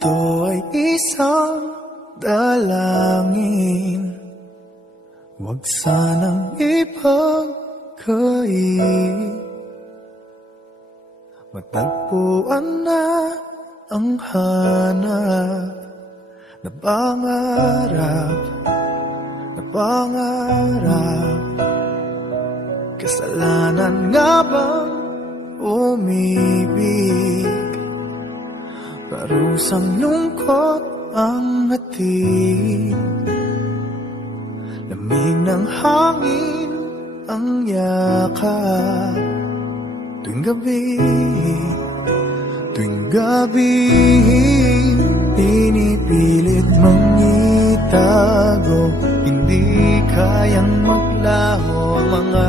Ito ay isang dalangin, huwag sanang ipagkait. Matagpuan na ang hanap na pangarap, na pangarap. Kasalanan nga bang umibig? Parusang lungkot ang hatid, lamig ng hangin ang yakap. Tuwing gabi, pinipilit mong itago. Hindi kayang maglaho ang mga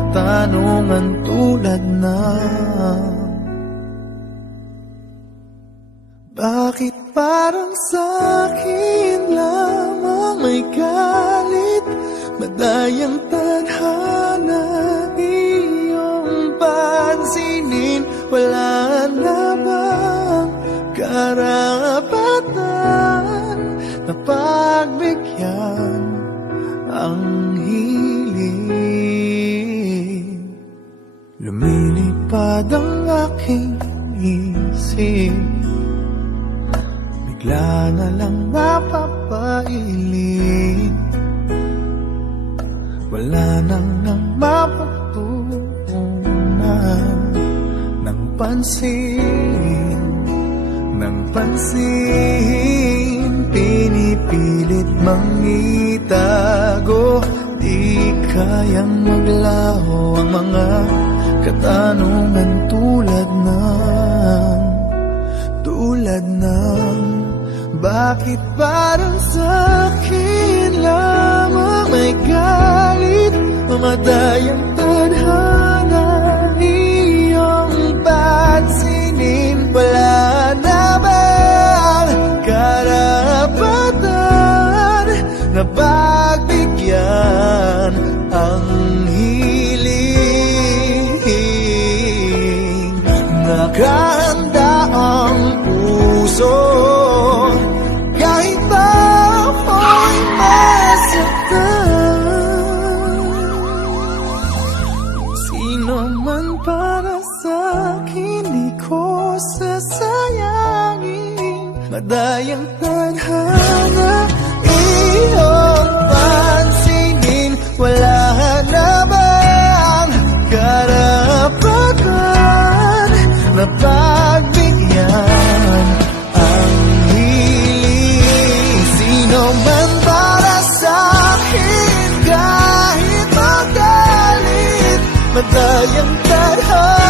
katanungan tulad na: bakit parang sa'kin lamang may galit? Madayang tadhana iyong pansinin. Wala na bang karapatan na pagbigyan ang hiling? Lumilipad ang aking isip, bigla na lang napapailing. Wala nang mapagtuunan ng pansin, ng pansin. Pinipilit mang itago, di kayang maglaho ang mga katanungan tulad ng bakit parang sa'kin lamang may galit? Mamadayang tadhana iyong pansinin. Wala na bang karapatan na pagbigyan ang hiling? Nakahanda ang puso kahit pa ako'y masaktan. Sino man para sa'kin di ko sasayangin. Madayang tadhana iyong pansinin. Wala na bang karapatan na pagbigyan ang hiling? Sino man para sa'kin kahit magalit. Madayang tadhana